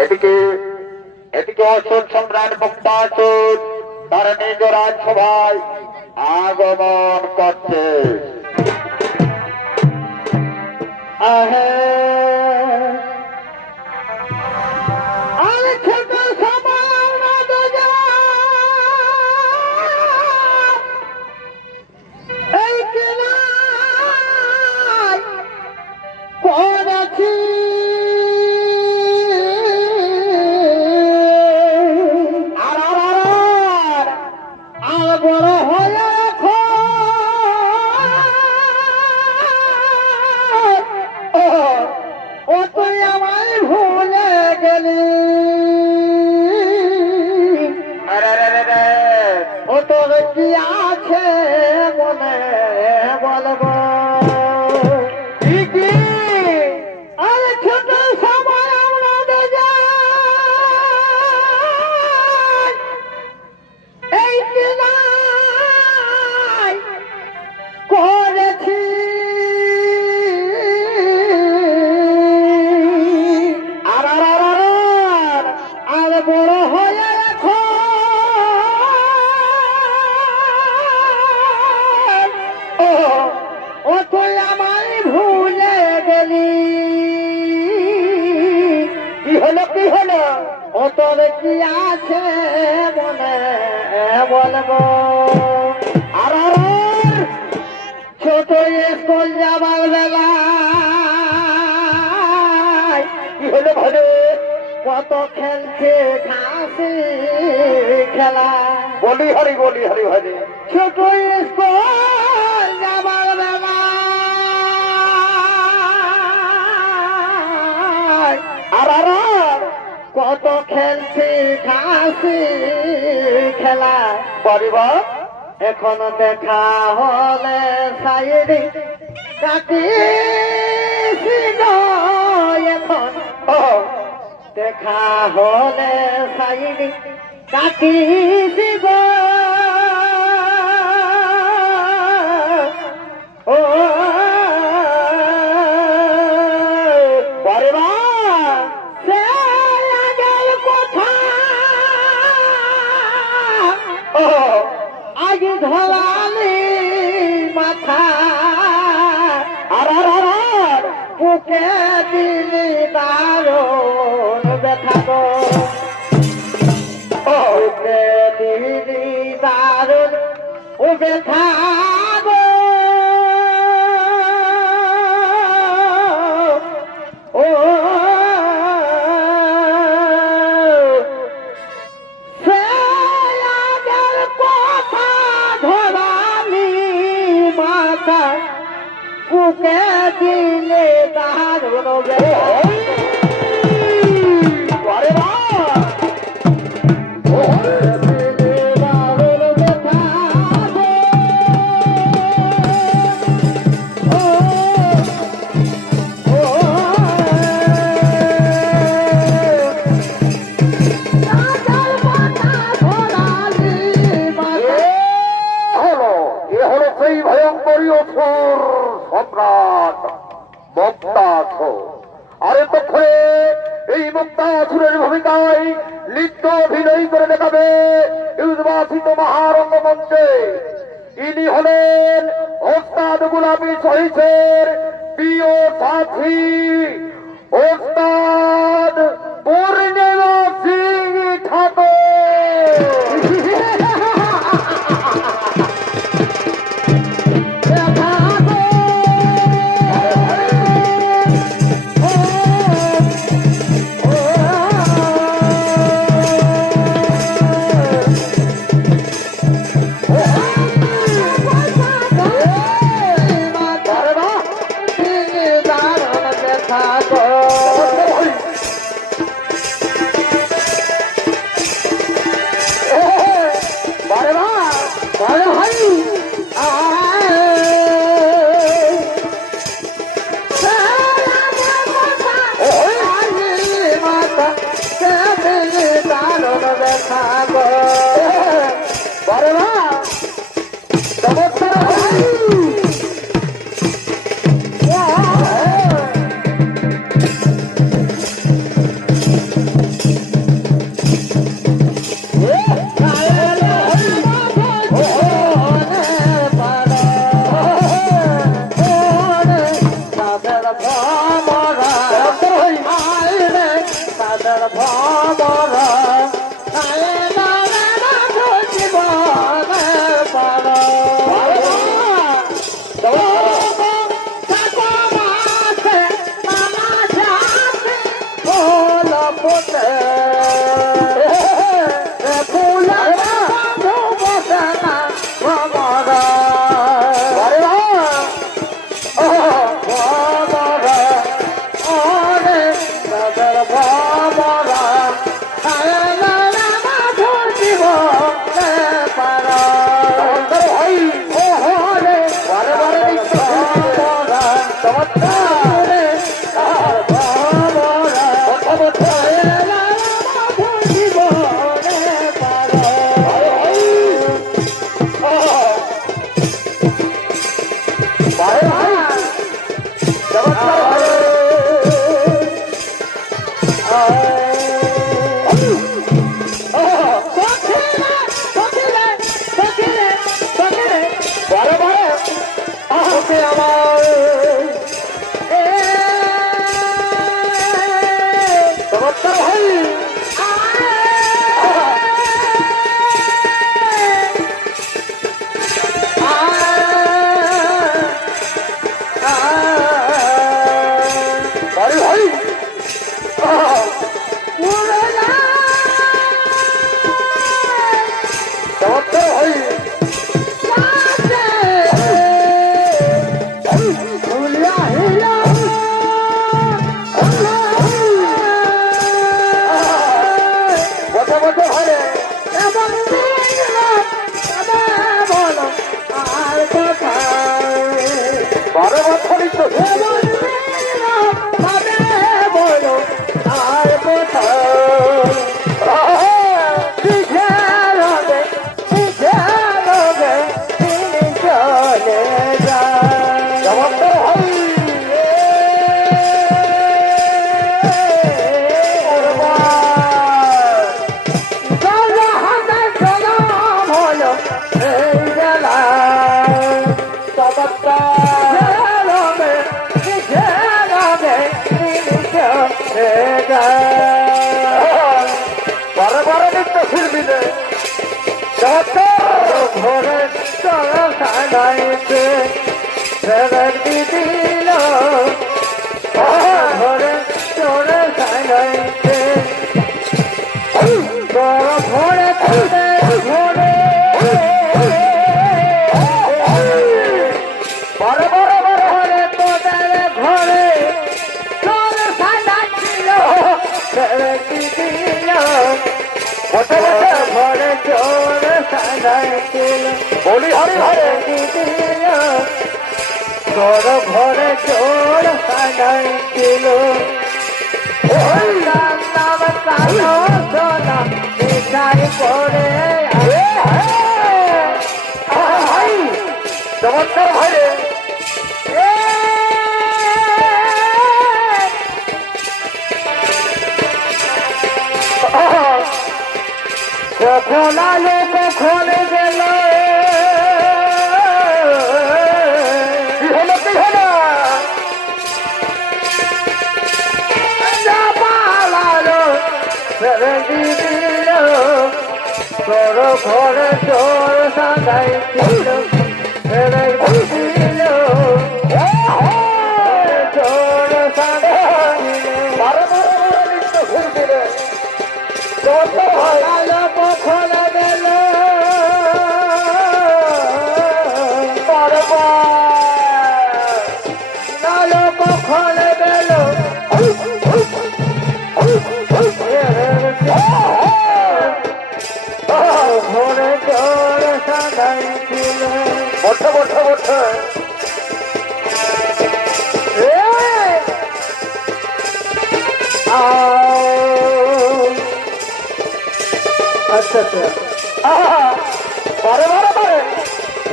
এদিকে এদিকে অশোক সম্রাট মুক্তাসুর তার নিজ রাজসভায় আগমন করছে। কি আছে মনে বলবো আর ছোট স্কুল যাবার বেলা কি হলো ভালো কত খেলছে খাসি খেলা বলি হরি হরি ছোট স্কুল যাবার বেলা আর কত খেলছি খাসি খেলা পরিবা এখন দেখা হলে সাইডি কাটি এখন দেখা হলে সাইডি কাটি দিব ও পরিবা আগে ধরালি মাথা আর বুকে দিলি দারুণ ব্যথা গো বুকে দিলি দারুণ ও ব্যথা গো ও বুকে দিলে দারুণ সম্রাট মুক্তাসুর আরে তক্ষণে এই মুক্তাসুরের ভূমিকায় লিপ্ত অভিনয় করে দেখাবে উদ্ভাসিত মহারঙ্গমঞ্চে। ইনি হলেন ওস্তাদ গোলাপী শহীদের প্রিয় সাথী ওস্তাদ পূর্ণিমা সিং ঠাকুর। ভবর জীবনের পার ঘরে চল সাজাইতে দিল ঘরে চল সাজাইতে ঘরে ঘরে ঘরে বড় বড় বড় ঘরে তোদের ঘরে চল সাজাইছিল দিল ঘরে চোর সাজাইছিল বলি হরি ঘরে দিদিল তোর ঘরে চোর সাজাইছিল নাম কালো সোনা বিচার করে চমৎকার ঘরে কখন আলো কখন গেল কি হলো কি হলো পালালো দিল তোর ঘরে চোর সাজাইছিল দিল চোর সাজাইছিল বারো ঘুরবে আলো কখন গেল আলো কখন গেল ঘরে চোর সাজাইছিল বঠে বঠে বঠে আচ্ছা আচ্ছা বারে বারে বারে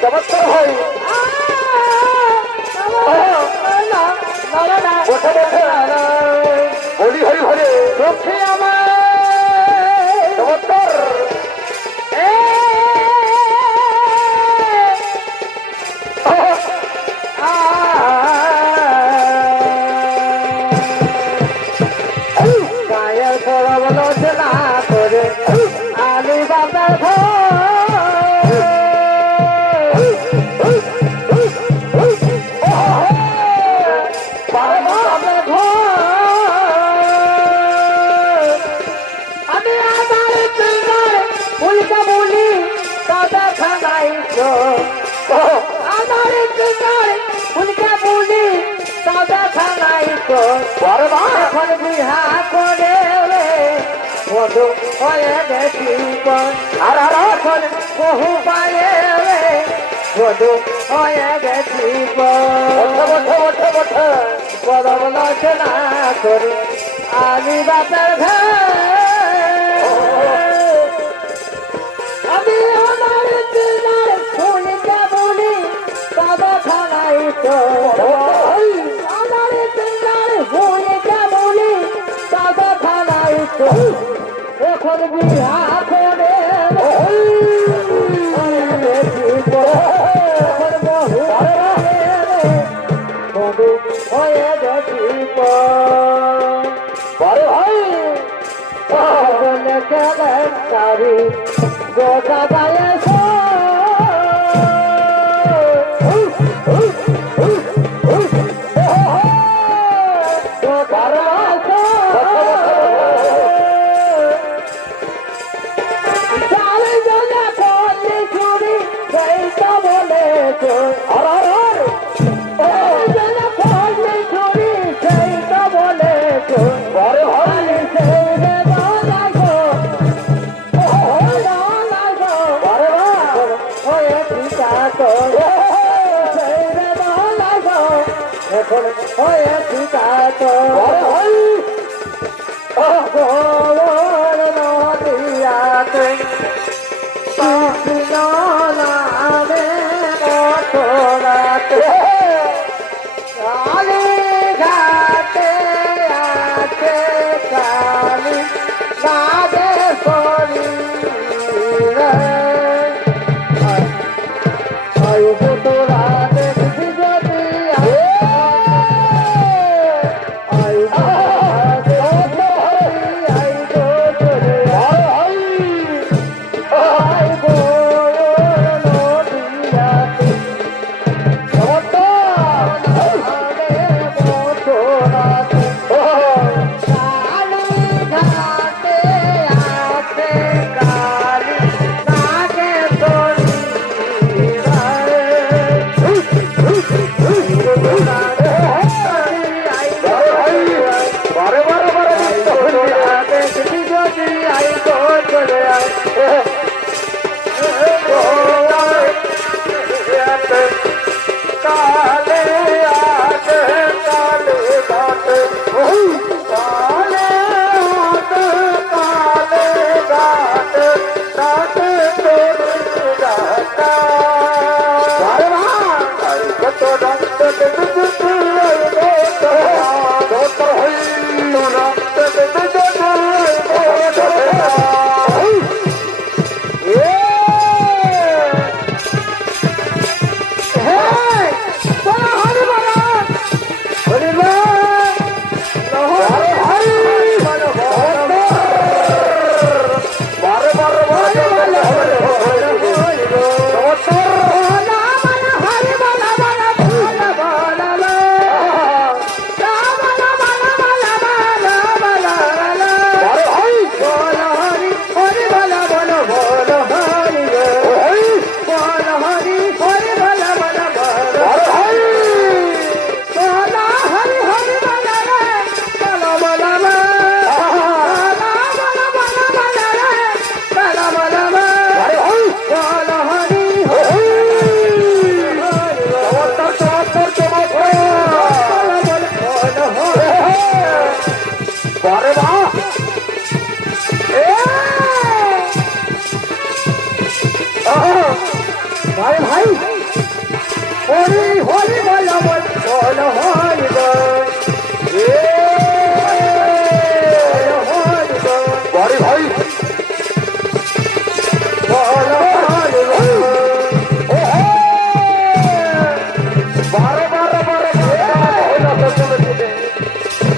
চমৎকার হয় বসে বসে বলি হরি হরে লক্ষ্মী আমার চমৎকার গায়ের পড়া রচনা করে আলি বাবার আমি আমার পিলার উল্টা বলি দাদা খানাই আমার পিলার উল্টা বলি দাদা খানাই এখন বিহা করে মধু হয়ে গেছি আর এখন বহু পায়ে মধু হয়ে গেছি পরম রচনা করি আমি বাপের আমি আমার দিনার শুনতে বলি দাদা খানাই আমার দিনার শুনতে বলি দাদা খানাই এখন বিহা করে হয়ে গেছি কেলেঙ্কারি গোটা গায়ে এখন হয়েছি তো নদিয়াতে নামে মথুরাতে কালী ঘাটে আছে কালী নাগেশ্বরী তোরা দেখবি যদি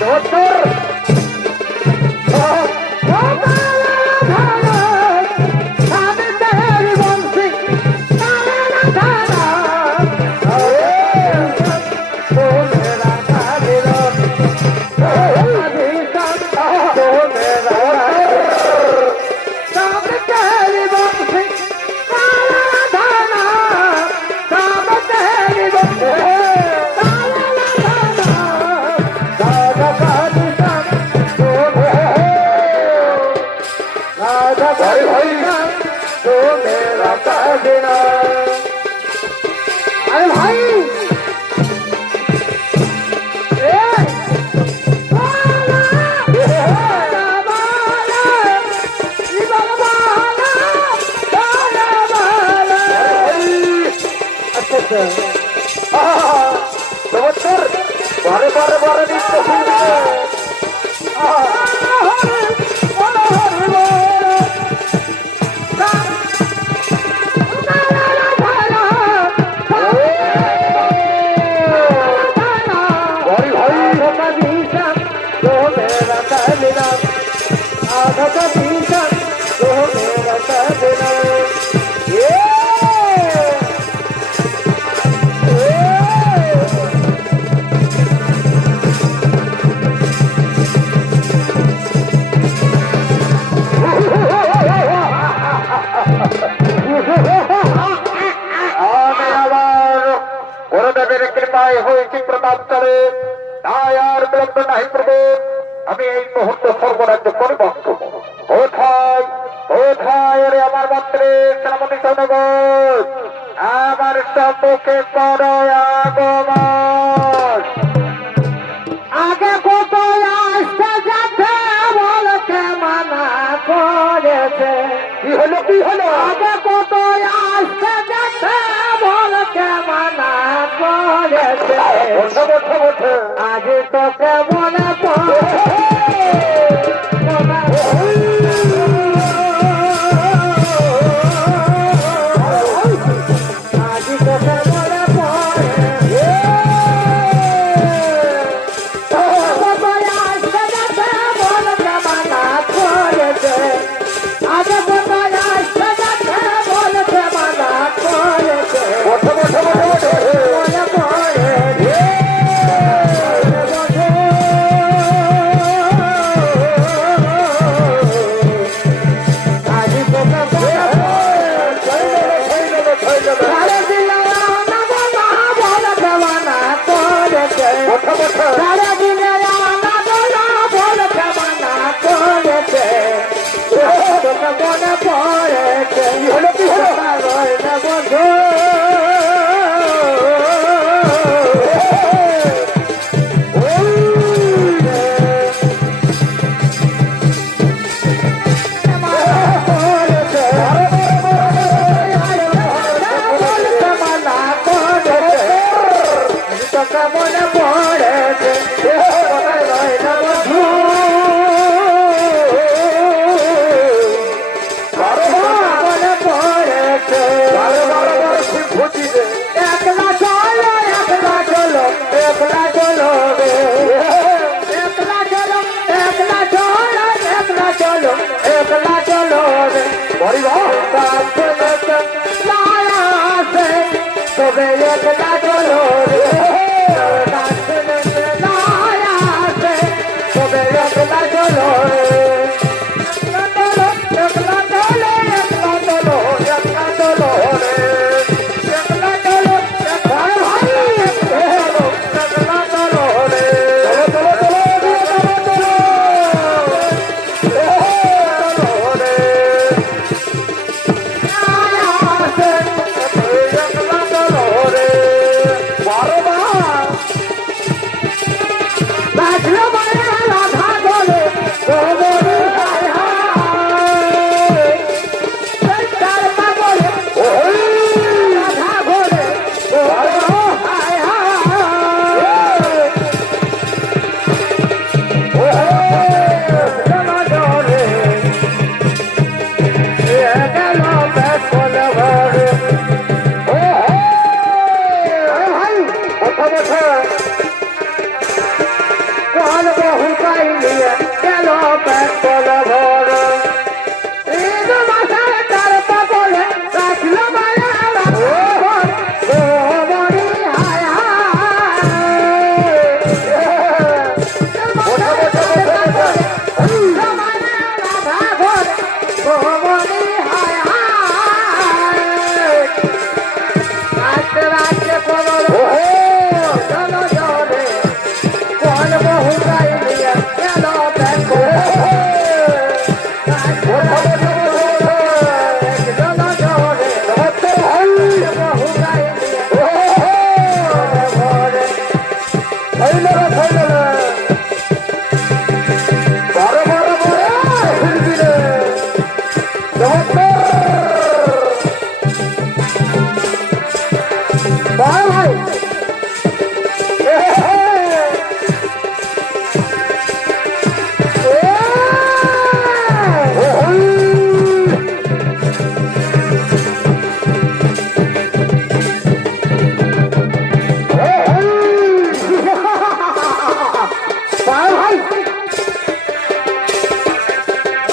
Doctor! भाई भाई तो मेरा कहना अरे भाई नमस्कार बारे बारे बारे नृत्य भाई भाई আমি আবার গুরুদেবের কৃপায় হয়েছি প্রতাপ চলে তাই আর বিলম্ব নাহি প্রভু আমি এই মুহূর্তে সর্বরাজ্য পরিবর্ত কোথায় কোথায় রে আমার মন্ত্রী সেনাপতি সৈন্যগণ আমার সম্মুখে পর আগমন আগে কত আসতে যাচ্ছে বলতে মানা করেছে কি হলো কি হলো আগে কত আসতে যাচ্ছে বলতে মানা করেছে বসে বসে বসে আজ তোকে মনে পড়ে আজ তোকে মনে পড়ে কত আসতে যাচ্ছে বলতে মানা করেছে আগে কত আসতে যাচ্ছে বলতে মানা করেছে বসে বসে বসে বসে মনে পড়ে আজি তোকে সারে দিলে না বাবা বলে দেওয়ানা করেছে বসে বসে সারে দিলে না বাবা বলে দেওয়ানা করেছে তোকে মনে পড়েছে কি হলো কি হলো রইলে বন্ধু মনে পড়েছে মনে পড়েছে একলা চলো একলা চলো একলা চলো রে একলা চলো একলা চলো একলা চলো একলা চলো রে তবে একলা চলো রে তবে একলা চলো রে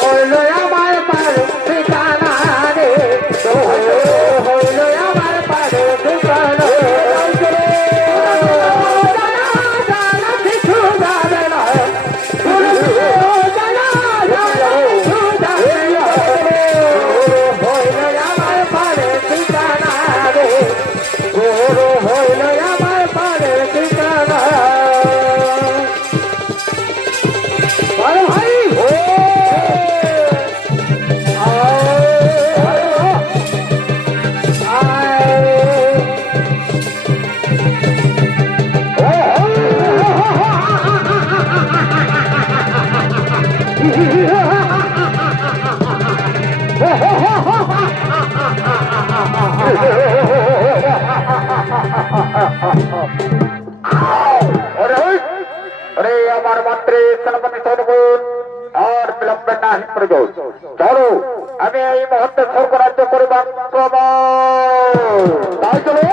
হইল আমার পারে ঠিকানা রে হইল আমার পারে ঠিকানা কিছু যাবে না হইল আমার পারে ঠিকানা রে হইল আমার পারে ঠিকানা ভাই अरे আমার মন্ত্রী সেনাপতি সৈনিকগণ আর বিলম্বে নাহি প্রয়োজন চলো আমি এই মুহূর্তে স্বর্গরাজ্য করিবার তাই চলো